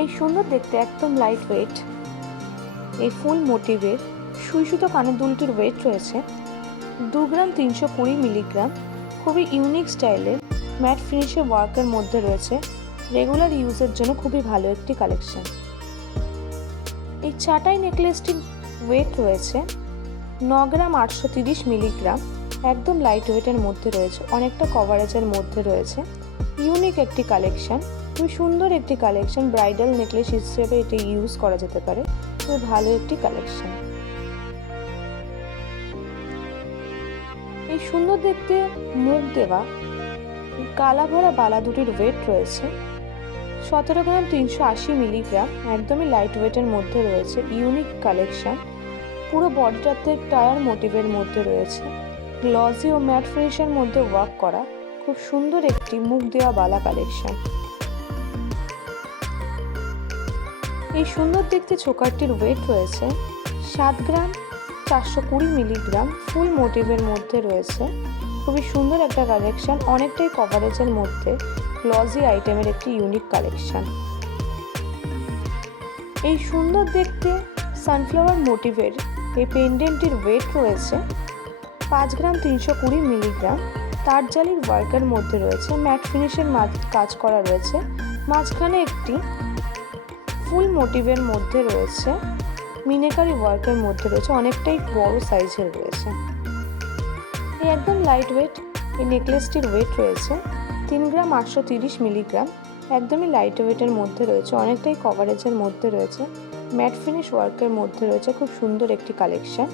এই সুন্দর দেখতে একদম লাইট ওয়েট এই ফুল মোটিভের সুই সুতো কানের দুলটির ওয়েট রয়েছে 2 গ্রাম 320 মিলিগ্রাম। খুবই ইউনিক স্টাইলের ম্যাট ফিনিশের ওয়ার্কের মধ্যে রয়েছে। রেগুলার ইউজের জন্য খুবই ভালো একটি কালেকশন। এই চাটাই নেকলেসটির ওয়েট রয়েছে 9 গ্রাম 830 মিলিগ্রাম। একদম লাইট ওয়েটের মধ্যে রয়েছে, অনেকটা কভারেজের মধ্যে রয়েছে। ইউনিক একটি কালেকশন, খুবই সুন্দর একটি কালেকশন। ব্রাইডাল নেকলেস হিসেবে এটি ইউজ করা যেতে পারে। খুবই ভালো একটি কালেকশন। এই সুন্দর দেখতে মুখ দেওয়া কালা ভরা বালা দুটির ওয়েট রয়েছে 17 গ্রাম 380 মিলিগ্রাম। একদমই লাইট ওয়েটের মধ্যে রয়েছে। ইউনিক কালেকশন, পুরো বডিটাতে টায়ার মোটিভের মধ্যে রয়েছে। গ্লসি ও ম্যাট ফিনিশের মধ্যে ওয়ার্ক করা খুব সুন্দর একটি মুখ দেওয়া বালা কালেকশন। এই সুন্দর দেখতে চোকারটির ওয়েট রয়েছে 7 গ্রাম 420 মিলিগ্রাম। ফুল মোটিভের মধ্যে রয়েছে। খুবই সুন্দর একটা কালেকশন, অনেকটাই কভারেজের মধ্যে গ্লসি আইটেমের একটি ইউনিক কালেকশন। এই সুন্দর দেখতে সানফ্লাওয়ার মোটিভের এই পেন্ডেন্টটির ওয়েট রয়েছে 5 গ্রাম 320 মিলিগ্রাম। তারজালির ওয়ার্কের মধ্যে রয়েছে। ম্যাট ফিনিশের কাজ করা রয়েছে। মাঝখানে একটি ফুল মোটিভের মধ্যে রয়েছে। মিনেকারি ওয়ার্কের মধ্যে রয়েছে, অনেকটাই বড় সাইজের রয়েছে। এই একদম লাইট ওয়েট এই নেকলেসটির ওয়েট রয়েছে 3 গ্রাম 830 মিলিগ্রাম। একদমই লাইট ওয়েটের মধ্যে রয়েছে, অনেকটাই কভারেজের মধ্যে রয়েছে। ম্যাট ফিনিশ ওয়ার্কের মধ্যে রয়েছে। খুব সুন্দর একটি কালেকশন।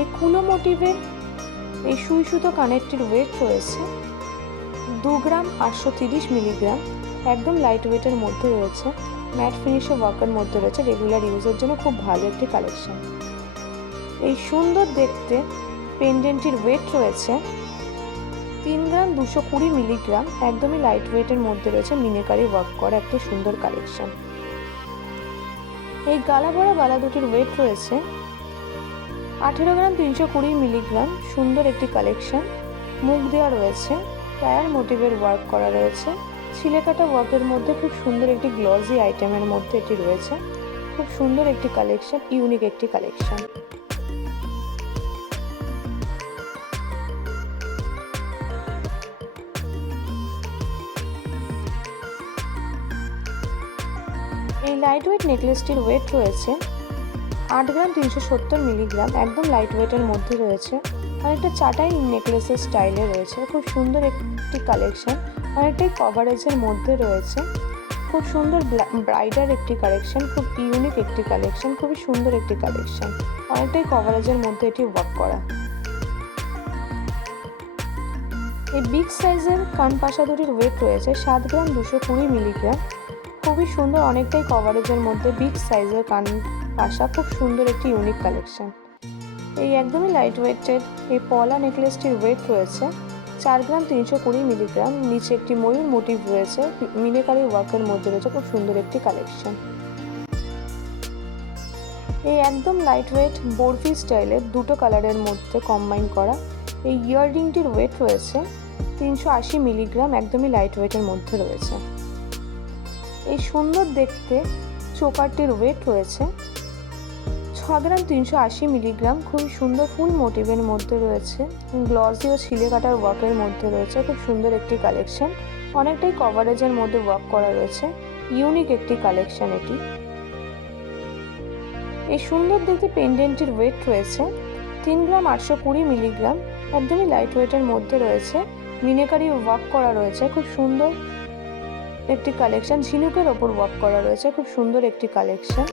এই কুলো মোটিভের এই সুই সুতো কানেরটির ওয়েট রয়েছে 2 গ্রাম 830 মিলিগ্রাম। একদম লাইট ওয়েটের মধ্যে রয়েছে। ম্যাট ফিনিশের ওয়ার্কের মধ্যে রয়েছে। রেগুলার ইউজের জন্য খুব ভালো একটি কালেকশন। এই সুন্দর দেখতে পেন্ডেন্টটির ওয়েট রয়েছে 3 গ্রাম 220 মিলিগ্রাম। একদমই লাইট ওয়েটের মধ্যে রয়েছে। মিনেকারি ওয়ার্ক করা একটি সুন্দর কালেকশন। এই গালা ভরা বালা দুটির ওয়েট রয়েছে 18 গ্রাম 320 মিলিগ্রাম। সুন্দর একটি কালেকশন, মুখ দেওয়া রয়েছে। টায়ার মোটিভের ওয়ার্ক করা রয়েছে। ছিলে কাটা ওয়ার্কের মধ্যে খুব সুন্দর একটি গ্লসি আইটেমের মধ্যে এটি রয়েছে। খুব সুন্দর একটি কালেকশন, ইউনিক একটি কালেকশন। এই লাইট ওয়েট নেকলেসটির ওয়েট রয়েছে 8 গ্রাম 370 মিলিগ্রাম। একদম লাইট ওয়েটের মধ্যে রয়েছে। অনেকটা চাটাই নেকলেসের স্টাইলে রয়েছে। খুব সুন্দর একটি কালেকশন, অনেকটাই কভারেজের মধ্যে রয়েছে। খুব সুন্দর ব্রাইডাল একটি কালেকশন, খুব ইউনিক একটি কালেকশন, খুবই সুন্দর একটি কালেকশন। অনেকটাই কভারেজের মধ্যে এটি ওয়ার্ক করা। এই বিগ সাইজের কানপাশা দুটির ওয়েট রয়েছে 7 গ্রাম 220 মিলিগ্রাম। খুবই সুন্দর, অনেকটাই কভারেজের মধ্যে বিগ সাইজের কান পাশা। খুব সুন্দর একটি ইউনিক কালেকশন। এই একদমই লাইট ওয়েটের এই পলা নেকলেসটির ওয়েট রয়েছে 4 গ্রাম 320 মিলিগ্রাম। নিচে একটি ময়ূর মোটিভ রয়েছে। মিনেকারি ওয়ার্কের মধ্যে রয়েছে। খুব সুন্দর একটি কালেকশন। এই একদম লাইট ওয়েট বরফি স্টাইলের দুটো কালারের মধ্যে কম্বাইন করা এই ইয়াররিংটির ওয়েট রয়েছে 380 মিলিগ্রাম। একদমই লাইট ওয়েটের মধ্যে রয়েছে। এই সুন্দর দেখতে চোকারটির ওয়েট রয়েছে 6 গ্রাম 380 মিলিগ্রাম। খুবই সুন্দর ফুল মোটিভের মধ্যে রয়েছে। গ্লসি ও ছিলে কাটার ওয়ার্কের মধ্যে রয়েছে। খুব সুন্দর একটি কালেকশন, অনেকটাই কভারেজের মধ্যে ওয়ার্ক করা রয়েছে। ইউনিক একটি কালেকশন এটি। এই সুন্দর দেখতে পেন্ডেন্টটির ওয়েট রয়েছে 3 গ্রাম 820 মিলিগ্রাম। একদমই লাইট ওয়েটের মধ্যে রয়েছে। মিনেকারি ওয়ার্ক করা রয়েছে। খুব সুন্দর একটি কালেকশন, ঝিনুকের ওপর ওয়ার্ক করা রয়েছে। খুব সুন্দর একটি কালেকশন।